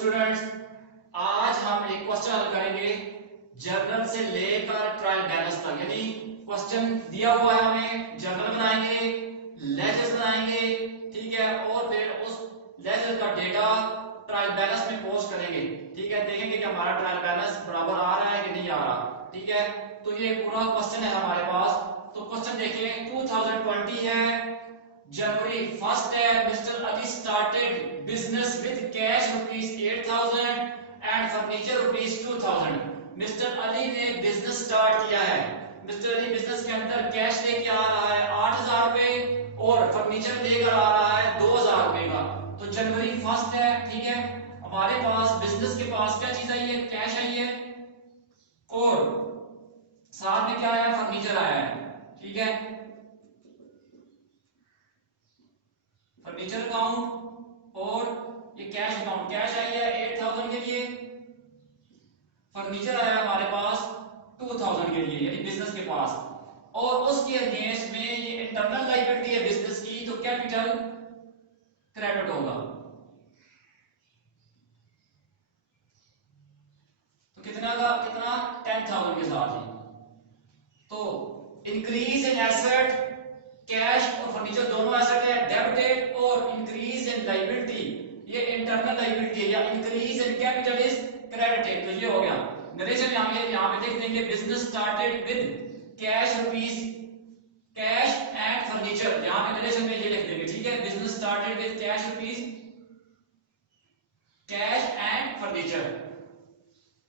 Students, आज हम एक क्वेश्चन हल करेंगे जर्नल से लेकर ट्रायल बैलेंस तक। यानी क्वेश्चन दिया हुआ है, हमें जर्नल बनाएंगे, लेजर्स बनाएंगे, ठीक है, और फिर उस लेजर का डेटा ट्रायल बैलेंस में पोस्ट करेंगे। ठीक है, देखेंगे कि हमारा ट्रायल बैलेंस बराबर आ रहा है कि नहीं आ रहा। ठीक है, तो ये पूरा क्वेश्चन है हमारे पास। तो क्वेश्चन देखिए, 2020 है, जनवरी 1 है, mister Ali started business with cash ₹8,000 and furniture ₹2,000। Mister Ali ने बिजनेस स्टार्ट किया है। मिस्टर अली बिजनेस के अंदर कैश लेके आ रहा है 8,000 रुपए और फर्नीचर लेकर आ रहा है 2,000 रुपए का। तो जनवरी 1 है, ठीक है, हमारे पास बिजनेस के पास क्या चीज आई है, कैश आई है, और साथ में क्या आया, फर्नीचर आया है। ठीक है, फर्नीचर अकाउंट और ये कैश अकाउंट, कैश आई है 8,000 के लिए, फर्नीचर आया हमारे पास 2,000 के लिए, यानी बिजनेस के पास। और उसके अगेंस्ट में ये इंटरनल लायबिलिटी है बिजनेस की, तो कैपिटल क्रेडिट होगा। तो कितना का कितना, 10,000 के साथ ही। तो इंक्रीज इन एसेट, कैश और फर्नीचर दोनों एसेट है, डेबिटेड, और इंक्रीज इन लायबिलिटी ये इंटरनल लायबिलिटी है, या increase in capital is credited. तो ये हो गया नरेशन। यहां पे देख देंगे, business started with cash cash and furniture, यहां पे नरेशन में ये लिख देंगे। ठीक है, business started with cash and furniture.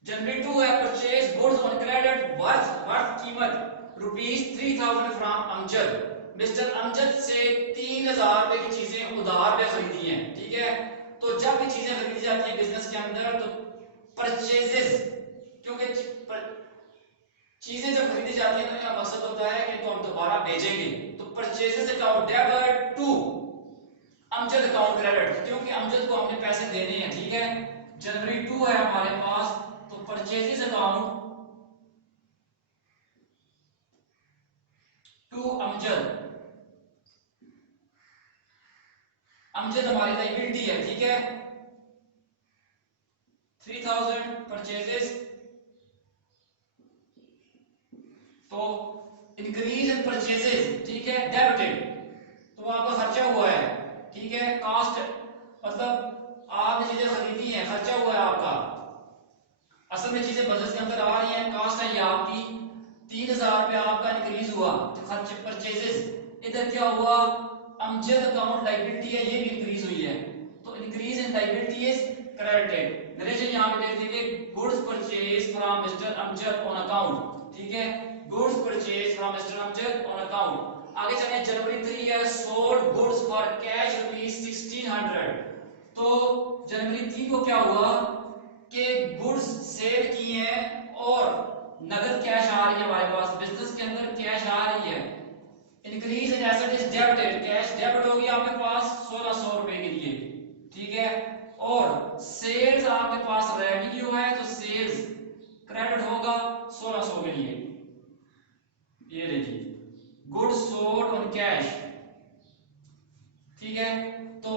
जनवरी 2 है, purchase goods on credit worth कीमत ₹3,000 फ्रॉम अमजद। मिस्टर अमजद से 3,000 रुपए की चीजें उधार पे खरीदी हैं। ठीक है, तो जब भी चीजें खरीदी जाती है बिजनेस के अंदर, तो परचेजेस, क्योंकि चीजें जब खरीदी जाती है तो इसका मकसद होता है कि तो हम दोबारा बेचेंगे। तो purchases account debit to Amjad account credit, क्योंकि अमजद को हमने पैसे देने हैं। ठीक है, जनवरी 2 है हमारे पास, तो purchases account to Amjad, Amjad हमारी लायबिलिटी है। ठीक है, 3,000 परचेजेस, तो इंक्रीज इन परचेजेस, ठीक है, डेबिटेड, तो आपका खर्चा हुआ है। ठीक है, कास्ट मतलब आपने चीजें खरीदी हैं, खर्चा हुआ है आपका, असल में चीजें बजट के अंदर आ रही हैं, कास्ट है ये आपकी, 3,000 रुपया आपका इंक्रीज हुआ, तो खर्च परचेजेस। इधर क्या हुआ, अमजद अकाउंट लायबिलिटी है, ये भी इंक्रीज हुई है, तो increase in liability is credited. Narration यहां पे देख देंगे, goods purchase from mister Amjad on account. ठीक है, goods purchase from mister Amjad on account. आगे चलिए, जनवरी 3 है, सोल्ड गुड्स फॉर कैश ₹1,600। तो जनवरी 3 को क्या हुआ कि गुड्स सेल किए हैं और नगद कैश आ रही है हमारे पास, बिजनेस के अंदर कैश आ रही है। Increase in asset is debited, cash debit होगी आपके पास 1,600 रुपए के लिए। ठीक है, और सेल्स आपके पास रेवेन्यू है, तो सेल्स क्रेडिट होगा 1,600 के लिए। ये देखिए, गुड्स सोल्ड ऑन कैश। ठीक है, तो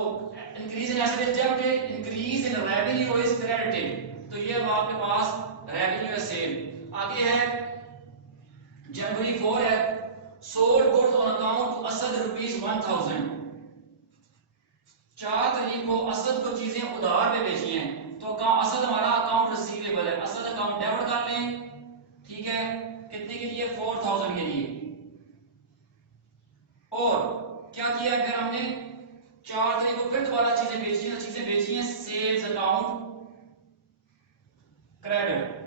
increase in asset is debited, increase in revenue is credited, तो ये अब आपके पास रेवेन्यू है, सेल। आगे है जनवरी 4 है, sold goods on account to Asad ₹1,000। 4 तारीख को असद को चीजें उधार पे बेची हैं, तो असद हमारा अकाउंट रिसीवेबल है, असद अकाउंट डेबिट कर लें। ठीक है, कितने के लिए, 4,000 के लिए। और क्या किया फिर हमने, 4 तारीख को फिर दोबारा चीजें बेची हैं, सेल्स अकाउंट क्रेडिट,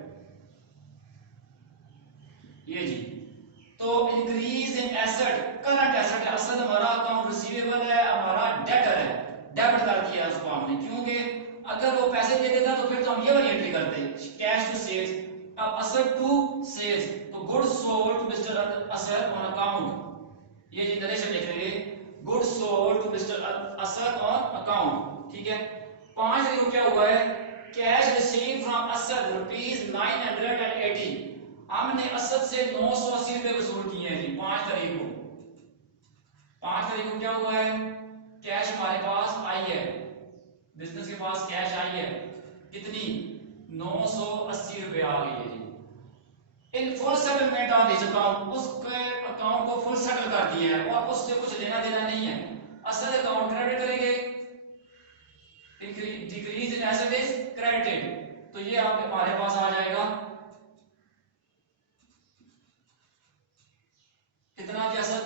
ये जी। तो increase in asset, current asset है, असद हमारा अकाउंट रिसीवेबल है, हमारा डेटर है, डेबिट कर दिया उसको हमने, क्योंकि अगर वो पैसे दे देता तो फिर तो हम ये वाली एंट्री करते, कैश टू सेल्स। अब असद टू सेल्स, तो goods sold to mister Asad on account, ये जी नरेशन लिख रहे हैं, goods sold to mister Asad on account. ठीक है, 5 तारीख को क्या हुआ है, कैश रिसीव फ्रॉम असद ₹980, हमने असद से 980 रुपए वसूल किए हैं जी 5 तारीख को। 5 तारीख को क्या हुआ है, कैश हमारे पास आई है, बिजनेस के पास कैश आई है, कितनी 980 रुपए आ गई है जी। In full settlement of this account, उसके अकाउंट को फुल सेटल कर दिया है और उससे कुछ लेना देना नहीं है। असल अकाउंट क्रेडिट करेंगे, decrease in asset is credited, तो ये आपके हमारे पास आ जाएगा कितना जी असल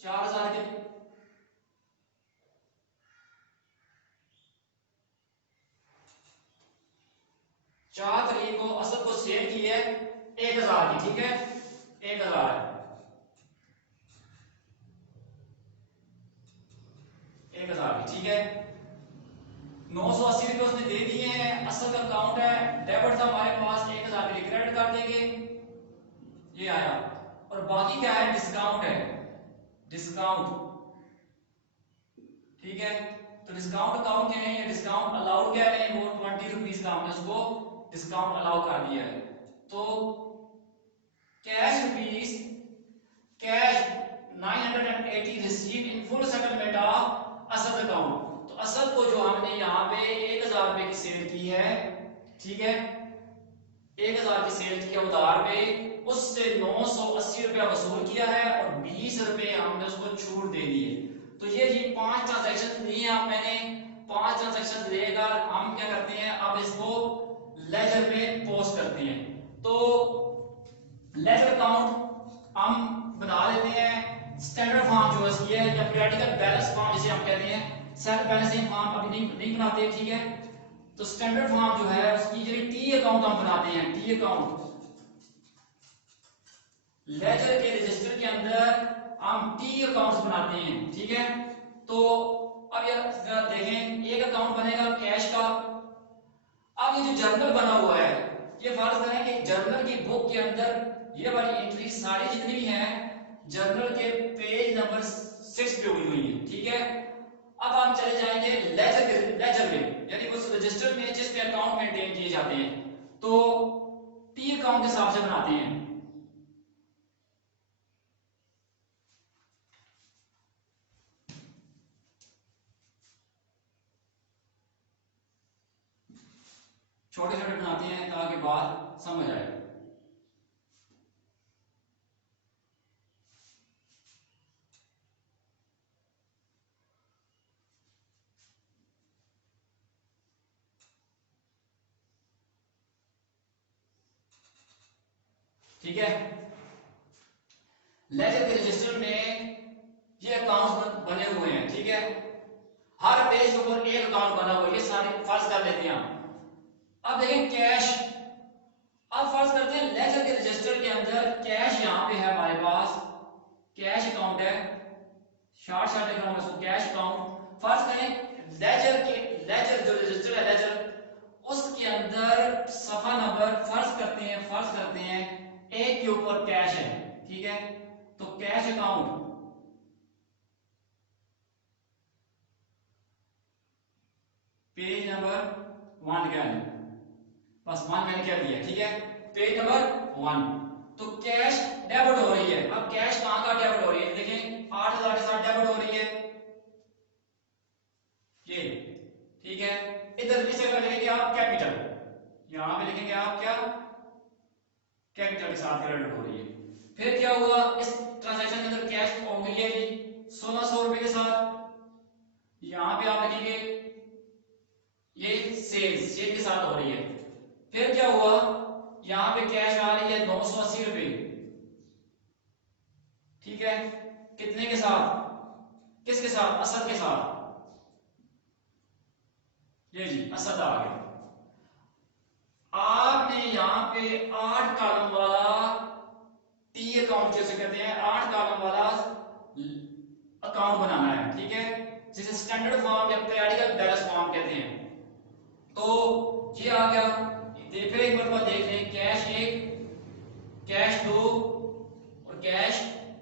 4000 के 4 तारीख को असल को सेल की है 1000 की, ठीक है 1000 है 1000 की, ठीक है 980 रुपए उसने दे दिए हैं। असल का अकाउंट है डेबिट था हमारे पास 1000 के लिए क्रेडिट कर देंगे, ये आया। और बाकी क्या है डिस्काउंट है, डिस्काउंट, ठीक है तो डिस्काउंट अकाउंट क्या है, ये डिस्काउंट अलाउड क्या है, वो 20 रुपीज का हमने उसको डिस्काउंट अलाउ कर दिया है। तो cash rupees cash 980 receive in full settlement of Asad account. तो असद को जो हमने यहाँ पे 1000 रुपए की सेल की है, ठीक है 1000 की सेल की उधार पे, उससे 980 रुपया वसूल किया है और 20 रुपए हमने उसको छूट दे दी है। तो ये जी 5 ट्रांजैक्शन लिए आप, मैंने 5 ट्रांजैक्शन लेकर हम क्या करते हैं, अब इसको लेजर में पोस्ट करते हैं। तो लेजर अकाउंट हम बना लेते हैं स्टैंडर्ड फॉर्म जो इसकी है, या पीरियडिकल बैलेंस फॉर्म जिसे हम कहते हैं, सेल्फ बैलेंसिंग फॉर्म अभी नहीं बनाते, ठीक है तो स्टैंडर्ड फॉर्म जो है उसकी जो टी अकाउंट हम बनाते हैं, टी अकाउंट लेजर के रजिस्टर के अंदर हम टी अकाउंट्स बनाते हैं, ठीक है। तो अब ये देखें, एक अकाउंट बनेगा कैश का। अब ये जो जर्नल बना हुआ है, ये फर्ज करें कि जर्नल की बुक के अंदर ये वाली एंट्री सारी जितनी भी हैं जर्नल के पेज नंबर 6 पे हुई है, ठीक है। अब हम चले जाएंगे लेजर में, यानी उस रजिस्टर में जिस पे अकाउंट मेंटेन किए जाते हैं, तो टी अकाउंट के हिसाब से बनाते हैं। छोटे छोटे बनाते हैं ताकि बात समझ आए। ठीक है, लेजर के रजिस्टर में ये अकाउंट्स बने हुए हैं, ठीक है हर पेज के ऊपर एक अकाउंट बना हुआ है, ये सारे फर्ज कर लेते हैं। अब देखें कैश, अब फर्ज करते हैं लेजर के रजिस्टर के अंदर कैश यहाँ पे है हमारे पास, कैश अकाउंट है, शॉर्ट शॉर्ट लिख रहा हूं इसको कैश अकाउंट। फर्ज करें लेजर जो रजिस्टर है लेजर, उसके अंदर सफा नंबर फर्ज करते हैं एक के ऊपर कैश है, ठीक है तो कैश अकाउंट पेज नंबर 1 क्या है, बस 1 मैंने क्या दिया, ठीक है पेज नंबर 1। तो कैश डेबिट हो रही है। अब कैश कहां का डेबिट हो रही है, देखें 8000 के साथ डेबिट हो रही है ये, ठीक है। इधर इस जगह लिखेंगे आप कैपिटल, यहां पे लिखेंगे आप क्या कैपिटल के साथ क्रेडिट हो रही है। फिर क्या हुआ, इस ट्रांजैक्शन के अंदर कैश हो गई है जी 1600 रुपए के साथ, यहां पे आप लिखेंगे ये सेल के साथ हो रही है। फिर क्या हुआ, यहां पे कैश आ रही है 980 रुपए, ठीक है कितने के साथ, किसके साथ, असद के साथ, ये जी असद आ गया। आपने यहां पे 8 कॉलम वाला टी अकाउंट जैसे कहते हैं, 8 कॉलम वाला अकाउंट बनाना है, ठीक है जिसे स्टैंडर्ड फॉर्म या पीरियडिकल बैलेंस फॉर्म कहते हैं। तो ये आ गया, फिर एक बार देख लें, कैश 1, कैश 2 और कैश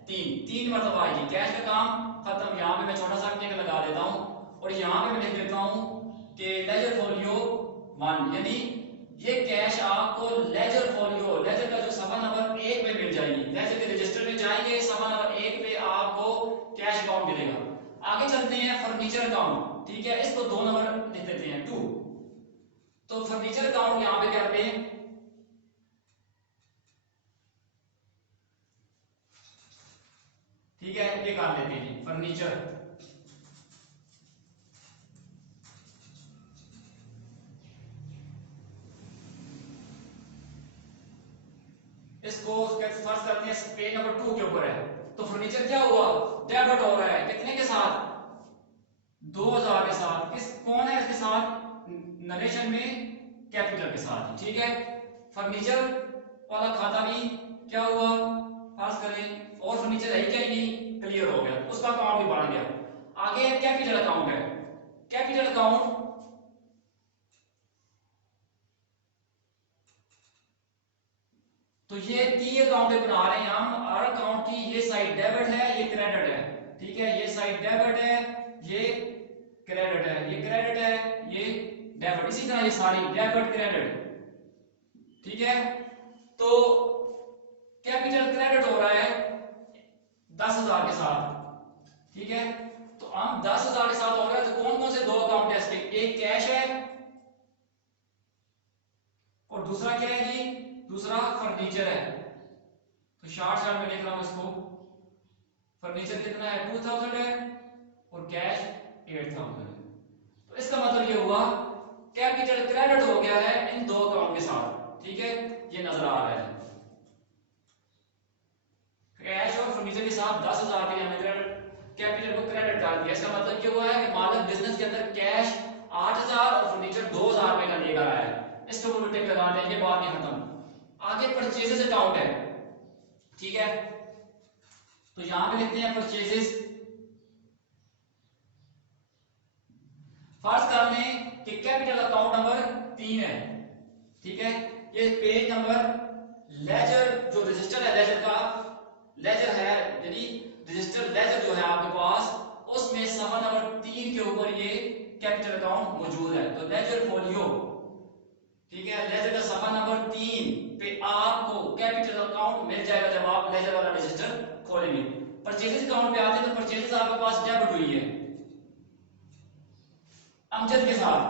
3 मरतबा आएगी। कैश का काम खत्म, यहाँ पे मैं छोटा सा टिक लगा देता हूँ और यहाँ पे मैं लिख देता हूँ कि लेजर फोलियो 1, यानी ये कैश आपको लेजर फोलियो, लेजर का जो सफा नंबर 1 पे मिल जाएगी। लेजर के रजिस्टर में जाएंगे, सफा नंबर 1 पे आपको कैश अकाउंट मिलेगा। आगे चलते हैं फर्नीचर अकाउंट, ठीक है इसको 2 नंबर लिख देते हैं 2। तो फर्नीचर अकाउंट यहां पे करते हैं, ठीक है, ये कर लेते हैं जी फर्नीचर। इसको फर्स्ट करते हैं, पेज नंबर 2 के ऊपर है। तो फर्नीचर क्या हुआ, डेबिट हो रहा है कितने के साथ, 2000 के साथ। किस कौन है इसके साथ, नरेशन में कैपिटल के साथ, ठीक है। फर्नीचर वाला खाता भी क्या हुआ, पास करें, और फर्नीचर है क्या, ये क्लियर हो गया, उसका अकाउंट भी बढ़ गया। आगे कैपिटल अकाउंट है। कैपिटल अकाउंट तो ये 3 अकाउंट बना रहे हैं हम। हर अकाउंट की ये साइड डेबिट है, ये क्रेडिट है, ठीक है। ये साइड डेबिट है, ये क्रेडिट है, ये क्रेडिट है, ये डेबिट। इसी तरह ये सारी डेबिट क्रेडिट, ठीक है। तो कैपिटल क्रेडिट हो रहा है 10,000 के साथ, ठीक है। तो हम 10,000 के साथ हो रहा है, तो कौन कौन से दो अकाउंट है इसके, एक कैश है और दूसरा क्या है जी, दूसरा फर्नीचर है। तो शॉर्ट शॉर्ट में लिख रहा हूं इसको, फर्नीचर कितना है 2000 है और कैश 8000 है। तो इसका मतलब ये हुआ कैपिटल क्रेडिट हो गया है इन दो अकाउंट के साथ, ठीक है। ये नजर आ रहा है, कैश और फर्नीचर के साथ 10,000 के हमने कैपिटल को क्रेडिट कर दिया। इसका मतलब क्या हुआ है कि मालिक बिजनेस के अंदर कैश 8,000 और फर्नीचर 2,000 रुपए का लेकर आया है। इसके ऊपर टिक लगा दें, ये बात नहीं खत्म। आगे परचेजेस अकाउंट है, ठीक है। तो यहां पे लिखते हैं परचेजेस। फर्स्ट कर लें कि कैपिटल अकाउंट नंबर 3 है, ठीक है। ये पेज नंबर लेजर जो रजिस्टर है, लेजर का लेजर है, यानी रजिस्टर लेजर जो है आपके पास, उसमें सफा नंबर 3 के ऊपर ये कैपिटल अकाउंट मौजूद है। तो लेजर फोलियो, ठीक है, लेजर का सफा नंबर 3 पे आपको कैपिटल अकाउंट मिल जाएगा जब आप लेजर वाला रजिस्टर खोलेंगे। परचेजेस अकाउंट पे आते हैं तो परचेजेस आपके पास डेबिट हुई है अमजद के साथ,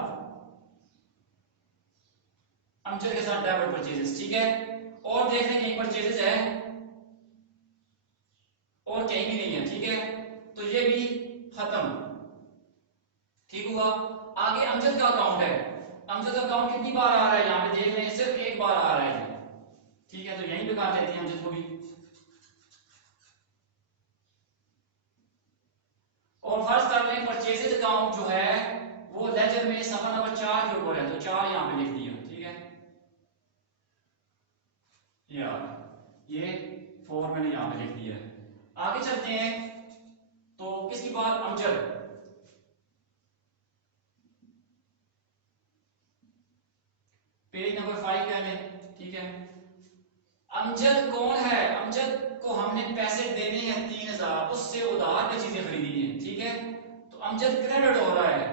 अमजद के साथ डेबिट परचेजेस, ठीक है। और देख लें कहीं परचेजेस है और कहीं भी नहीं है, ठीक है। तो ये भी खत्म, ठीक हुआ। आगे अमजद का अकाउंट है। अमजद का अकाउंट कितनी बार आ रहा है, यहां पे देख लें सिर्फ एक बार आ रहा है, ठीक है। तो यहीं पे कर देते हैं अमजद को भी। और फर्स्ट कर लें परचेजेस अकाउंट जो है वो लेजर में सफा नंबर 4 के ऊपर है, तो 4 यहां पे लिख दिया, ठीक है। ये 4 मैंने यहां पे लिख दिया है। आगे चलते हैं, तो किसकी बात, अमजद। पेज नंबर 5 पहले, ठीक है। अमजद कौन है, अमजद को हमने पैसे देने हैं 3,000, उससे उधार पे चीजें खरीदी हैं, ठीक है। तो अमजद क्रेडिट हो रहा है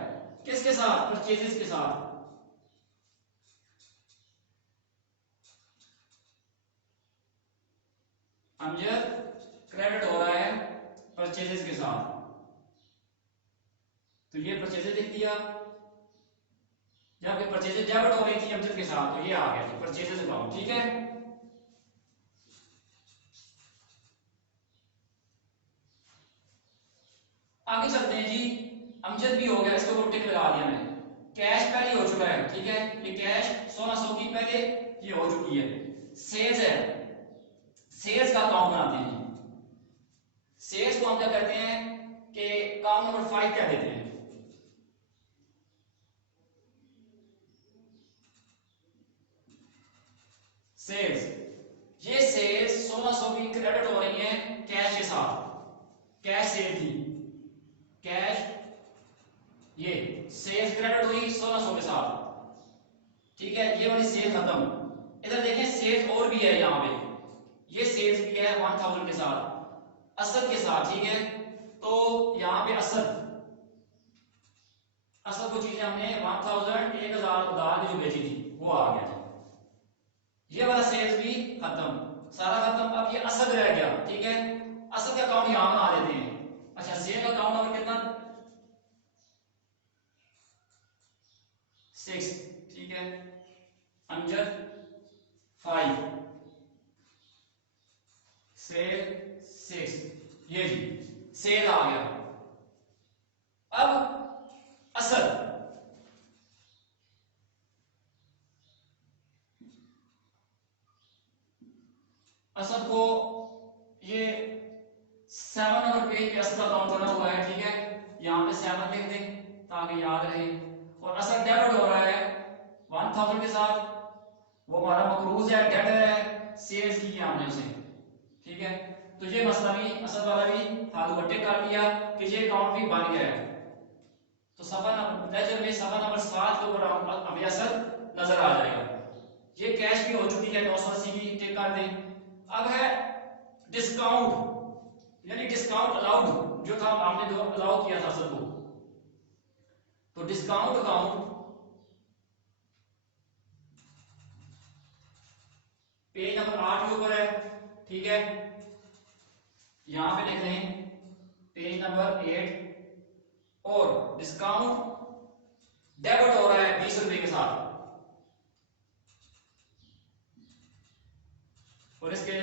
किसके साथ, परचेजेस के साथ। अमजद क्रेडिट हो रहा है परचेजेस के साथ, तो ये परचेजेस लिख दिया। जब परचेजेस डेबिट हो रही थी अमजद के साथ, तो ये आ गया परचेजेस अकाउंट, ठीक है। आगे चलते हैं जी, अमजद भी हो गया, इसके ऊपर टिक लगा दिया मैंने। कैश पहले हो चुका है, ठीक है। ये कैश 1600 की पहले ये हो चुकी है। सेल्स है, सेल्स का अकाउंट बनाते हैं। सेल्स को हम क्या करते हैं कि अकाउंट नंबर 5 क्या देते हैं, सेल्स। ये सेल्स 1600 की क्रेडिट हो रही है कैश के साथ, कैश सेल थी, कैश ये सेल्स क्रेडिट हुई 1600 के साथ, ठीक है। ये वाली सेल खत्म। इधर देखें सेल्स और भी है, यहां पे ये सेल्स भी है 1000 के साथ, असद के साथ, ठीक है। तो यहां पे असद असद को चीजें हमने 1000 1000 उधार की जो बेची थी वो आ गया था। ये वाला सेल्स भी खत्म, सारा खत्म। अब ये असद रह गया, ठीक है। असद का अकाउंट यहां बना देते हैं। अच्छा, सेल का अकाउंट नंबर कितना, 6, ठीक है, अमजद 5, सेल 6, ये जी सेल आ गया। अब असद, असद को ये 7 नंबर पेज पे असद का अकाउंट बना हुआ है, ठीक है, यहाँ पे 7 लिख दें ताकि याद रहे। और असद डेबिट हो रहा है 1000 के साथ, वो हमारा मकरूज है, डेटर है, सेल्स की है हमने उसे, ठीक है। तो ये मसला भी असद वाला भी हाथ बट्टे कर लिया कि ये अकाउंट भी बन गया है। तो सफा नंबर लेजर में सफा नंबर 7 के ऊपर हमें असद नजर आ जाएगा। ये कैश भी हो चुकी है 980 की, टिक कर दें। अब है डिस्काउंट, यानी डिस्काउंट अलाउड जो था हमने जो अलाउ किया था असद को। तो डिस्काउंट अकाउंट पेज नंबर 8 के ऊपर है, ठीक है, यहां पे लिख लें पेज नंबर 8। और डिस्काउंट डेबिट हो रहा है 20 रुपए के साथ, और इसके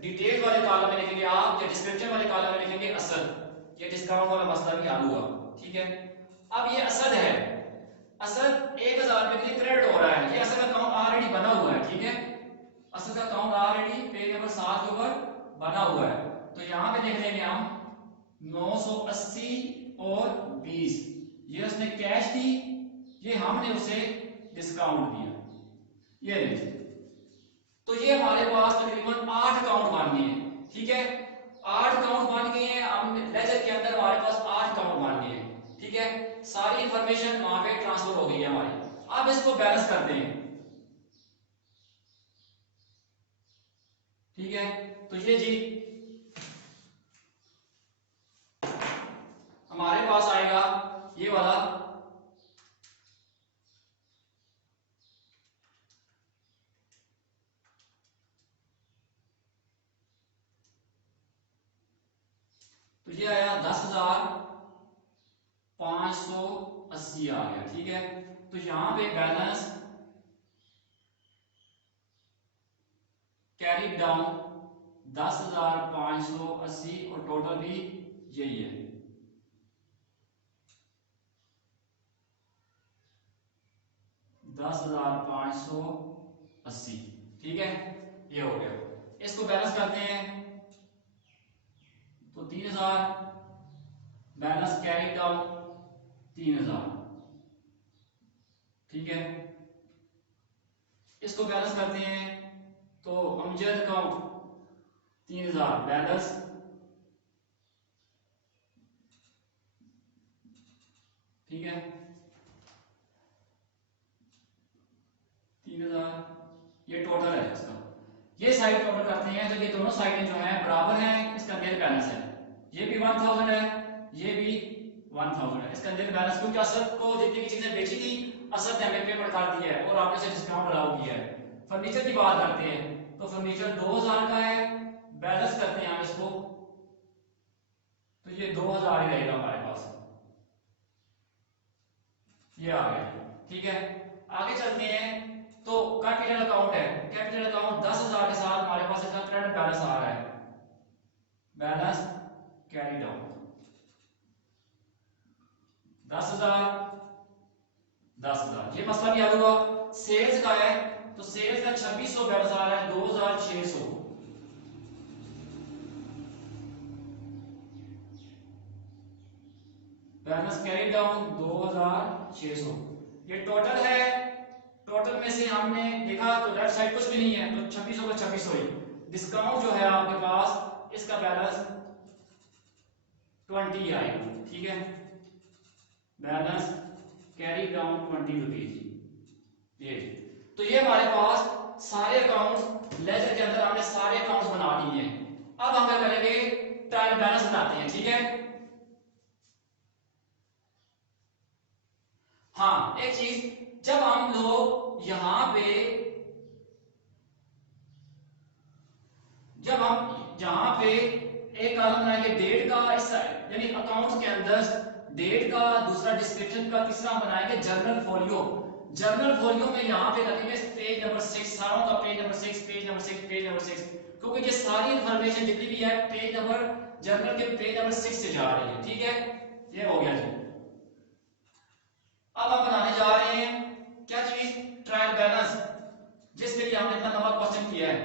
डिटेल वाले कॉलम में लिखेंगे आप, या डिस्क्रिप्शन वाले कॉलम में लिखेंगे असद। ये डिस्काउंट वाला मसला भी हल हुआ, ठीक है। अब ये असद है, असद 1000 रुपए के लिए क्रेडिट हो रहा है, ये असद अकाउंट ऑलरेडी बना हुआ है, ठीक है, Asad account already page number 7 के ऊपर बना हुआ है। तो यहां पे देख लेंगे हम 980 और 20, ये उसने कैश दी, ये हमने उसे डिस्काउंट दिया, ये देखिए। तो ये हमारे पास तकरीबन 8 अकाउंट बन गए हैं, ठीक है, 8 अकाउंट बन गए हैं। हम लेजर के अंदर हमारे पास 8 अकाउंट बन गए हैं, ठीक है, सारी इंफॉर्मेशन वहां पे ट्रांसफर हो गई है हमारी। अब इसको बैलेंस करते हैं, ठीक है। तो ये जी हमारे पास आएगा ये वाला, तो ये आया 10,580 आ गया, ठीक है। तो यहां पे बैलेंस कैरी डाउन 10,580 और टोटल भी यही है। $10,580, ठीक है, ये हो गया। इसको बैलेंस करते हैं तो 3000, बैलेंस कैरी डाउन 3000, ठीक है। इसको बैलेंस करते हैं तो अमजद अकाउंट 3000, बैलेंस ठीक है 3000, ये टोटल है इसका। ये साइड टोटल करते हैं तो ये दोनों साइडें जो है बराबर हैं, इसका अंदर बैलेंस है, ये भी 1000 है, ये भी 1000 है, इसका अंदर बैलेंस, क्योंकि असद को जितनी भी चीजें बेची थी असद ने हमें पेमेंट कर दी है और आपने से डिस्काउंट अलाउ किया है। फर्नीचर की बात करते हैं तो फर्नीचर 2000 का है, बैलेंस करते हैं हम इसको तो ये 2000 ही रहेगा हमारे पास, ये आ गया, ठीक है। आगे चलते हैं तो कैपिटल अकाउंट है, कैपिटल अकाउंट 10,000 के साथ हमारे पास इसका क्रेडिट बैलेंस आ रहा है, बैलेंस कैरी डाउन 10,000 10,000, ये मसला भी हल हुआ। सेल्स का है तो सेल्स का 2600 बैलेंस आ रहा है 2600, बैलेंस कैरी डाउन 2600, ये टोटल है। टोटल में से हमने देखा तो लेफ्ट साइड कुछ भी नहीं है तो 2600 का 2600 ही, डिस्काउंट जो है आपके पास इसका बैलेंस 20 आएगा, ठीक है, बैलेंस कैरी डाउन 20 रुपीज, ये। तो ये हमारे पास सारे अकाउंट्स लेजर के अंदर हमने सारे अकाउंट्स बना लिए हैं। अब हम क्या करेंगे, ट्रायल बैलेंस बनाते हैं, ठीक है। हाँ एक चीज, जब हम लोग यहां पे एक कॉलम बनाएंगे डेट का, इस यानी अकाउंट के अंदर डेट का, दूसरा डिस्क्रिप्शन का, तीसरा बनाएंगे जर्नल फोलियो। जर्नल वॉल्यूम में यहाँ पे लगेंगे पेज नंबर 6, सारों का page number 6, page number 6, page number 6, क्योंकि ये सारी इंफॉर्मेशन जितनी भी है पेज नंबर जर्नल के पेज नंबर 6 से जा रही है। ठीक है, ये हो गया जी। अब हम बनाने जा रहे हैं क्या चीज, ट्रायल बैलेंस, जिसके लिए हमने इतना नवा क्वेश्चन किया है।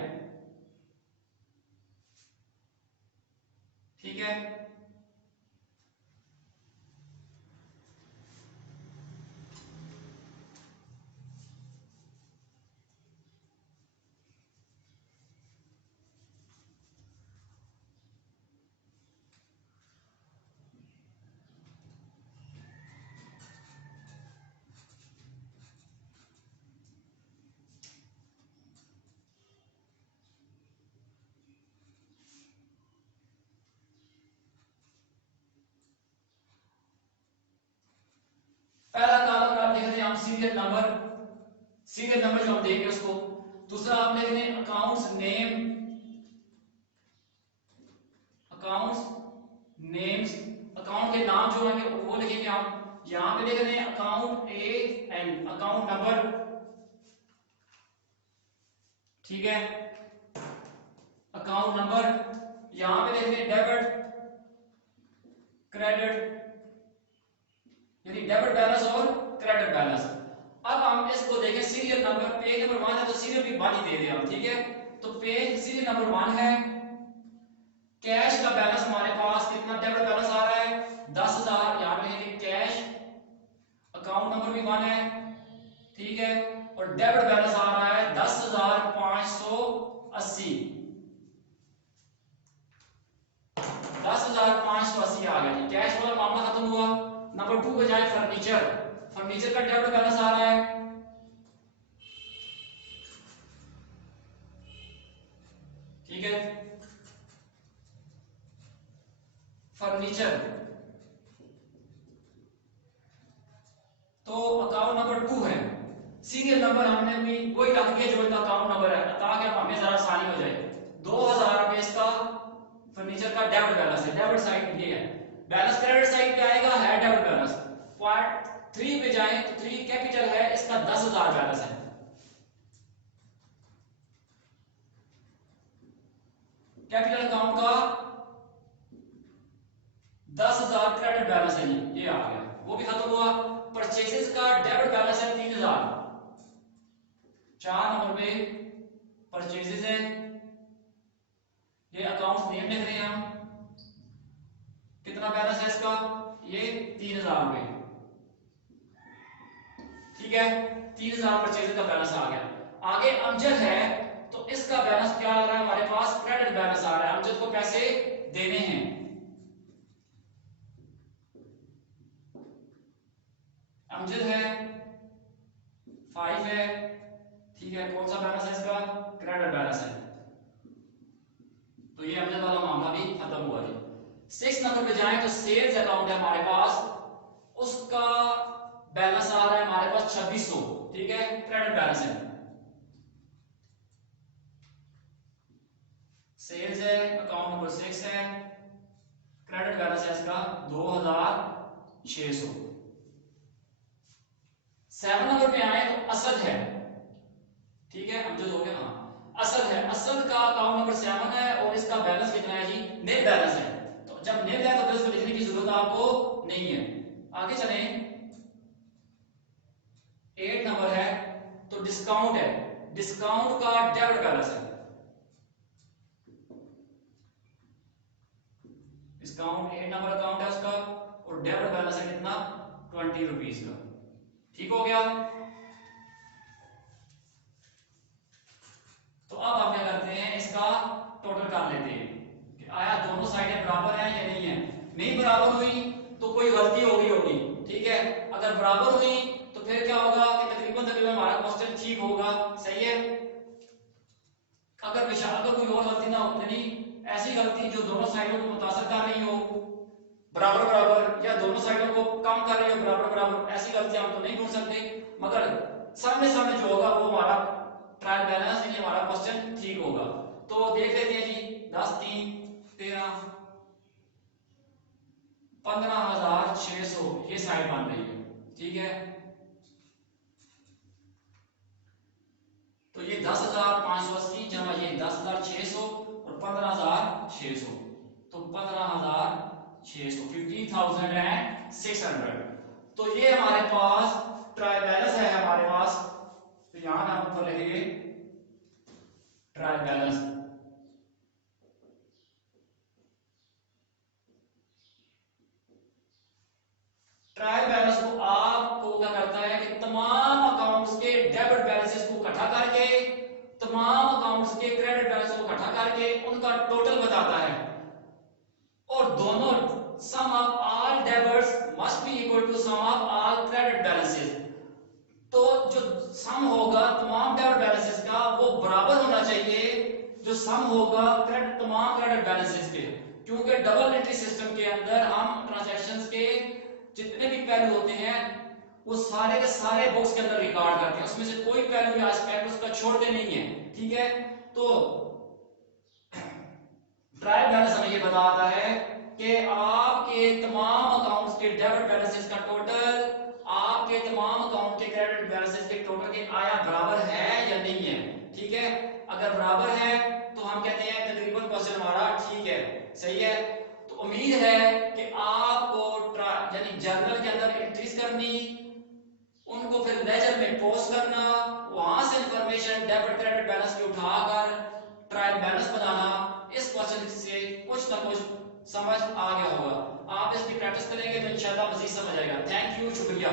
ठीक है, पहला कॉलम में आप देख रहे हैं हम सीरियल नंबर, सीरियल नंबर जो हम देख रहे हैं उसको। दूसरा आप देख रहे हैं accounts name, accounts names, account के नाम जो है वो लिखेंगे हम। यहां पे देख रहे हैं account A and account number. ठीक है, अकाउंट नंबर। यहां पे देख रहे हैं डेबिट क्रेडिट, यानी डेबिट बैलेंस और क्रेडिट बैलेंस। अब हम इसको देखें सीरियल नंबर, पेज नंबर 1 है तो सीरियल भी 1 ही दे दें हम। ठीक है, तो पेज सीरियल नंबर 1 है। कैश का बैलेंस हमारे पास कितना, डेबिट बैलेंस आ रहा है 10,000, यहां पे लिखेंगे कैश। अकाउंट नंबर भी 1 है। ठीक है, और डेबिट बैलेंस आ रहा है 10,580, 10,580 आ गया जी। कैश वाला मामला खत्म हुआ। नंबर 2 पे जाए फर्नीचर, फर्नीचर का डेबिट बैलेंस आ रहा है, ठीक है, फर्नीचर। तो अकाउंट नंबर 2 है। सीरियल नंबर हमने भी वही रख दिया जो इनका अकाउंट नंबर है, ताकि हमें जरा आसानी हो जाए। 2,000 रुपए इसका फर्नीचर का डेबिट बैलेंस है, डेबिट साइड ये है। बैलेंस क्रेडिट साइड पे आएगा, है डेबिट बैलेंस। पॉइंट 3 पे जाए तो 3 कैपिटल है, इसका 10,000 बैलेंस है। कैपिटल अकाउंट का 10,000 क्रेडिट बैलेंस है, ये आ गया, वो भी खत्म हुआ। परचेसेस का डेबिट बैलेंस है 3,000, 4 नंबर पे परचेसेस है। ये अकाउंट नेम लिख रहे हैं हम, कितना बैलेंस है इसका, ये 3,000 रुपए। ठीक है, 3,000 परचेसेस का बैलेंस आ गया। आगे अमजद है तो इसका बैलेंस क्या आ रहा है हमारे पास, क्रेडिट बैलेंस आ रहा है। अमजद को पैसे देने हैं, अमजद है 5 है। ठीक है, कौन सा बैलेंस है इसका, क्रेडिट बैलेंस है। तो ये अमजद वाला मामला भी खत्म हुआ है। 6 नंबर पे जाएं तो सेल्स अकाउंट है हमारे पास, उसका बैलेंस आ रहा है हमारे पास 2600। ठीक है, क्रेडिट बैलेंस है। सेल्स है, अकाउंट नंबर 6 है, क्रेडिट बैलेंस है इसका 2,600। 7 नंबर पे आए तो असद है। ठीक है, अमजद हो गया, हाँ असद है। असद का अकाउंट नंबर 7 है और इसका बैलेंस कितना है जी, नील बैलेंस है। तो जब नील है तो फिर इसको लिखने की जरूरत आपको नहीं है। आगे चलें, 8 नंबर है तो डिस्काउंट है, डिस्काउंट का डेबिट बैलेंस है। डिस्काउंट 8 नंबर अकाउंट है उसका और डेबिट बैलेंस है कितना, 20 रुपीज का। ठीक हो गया। तो अब आप क्या करते हैं, इसका टोटल कर लेते हैं कि आया दोनों साइडें बराबर हैं या नहीं है। नहीं बराबर हुई तो कोई गलती हो गई होगी। ठीक है, अगर बराबर हुई तो फिर क्या होगा कि तकरीबन तकरीबन हमारा क्वेश्चन ठीक होगा, सही है। अगर कोई और गलती ना हो, यानी ऐसी गलती जो दोनों साइडों को मुतासर कर रही हो बराबर बराबर, या दोनों साइडों को कम कर रही हो बराबर बराबर, ऐसी गलती हम तो नहीं ढूंढ सकते। मगर सामने सामने जो होगा वो हमारा ट्रायल बैलेंस, यानी हमारा क्वेश्चन ठीक होगा। तो देख लेते हैं जी, 10 3 13 15,600 ये साइड बन रही है। ठीक है, तो ये 10,580 जमा ये 10,600 और 15,600, तो 15,600, 15,600। तो ये हमारे पास ट्रायल बैलेंस है हमारे पास। तो यहां हम ऊपर लिखेंगे ट्रायल बैलेंस। ट्रायल बैलेंस को आपको क्या करता है कि तमाम अकाउंट्स के डेबिट बैलेंसेस को इकट्ठा करके, तमाम अकाउंट्स के क्रेडिट बैलेंस को इकट्ठा करके उनका टोटल बताता है, और दोनों sum of all debits must be equal to sum of all credit balances. तो जो सम होगा तमाम डेबिट बैलेंसेस का वो बराबर होना चाहिए जो सम होगा तमाम क्रेडिट बैलेंसेस के, क्योंकि डबल एंट्री सिस्टम के अंदर हम ट्रांजैक्शंस के जितने भी पहलू होते हैं वो सारे के सारे बुक्स के अंदर रिकॉर्ड करते हैं, उसमें से कोई पहलू या एस्पेक्ट उसका छोड़ते नहीं है। ठीक है, तो ट्रायल बैलेंस हमें ये बताता है कि आपके तमाम अकाउंट्स के डेबिट बैलेंसेस का टोटल आपके तमाम अकाउंट के क्रेडिट बैलेंसेस के टोटल के आया बराबर है या नहीं है। ठीक है, अगर बराबर है तो हम कहते हैं तकरीबन क्वेश्चन हमारा ठीक है, सही है। तो उम्मीद है कि आपको यानी जर्नल के अंदर एंट्रीज करनी, उनको फिर लेजर में पोस्ट करना, वहां से इंफॉर्मेशन डेबिट क्रेडिट बैलेंस की उठाकर ट्रायल बैलेंस बनाना, इस क्वेश्चन से कुछ ना कुछ समझ आ गया होगा। आप इसकी प्रैक्टिस करेंगे तो इंशाल्लाह मजीद समझ आएगा। थैंक यू, शुक्रिया।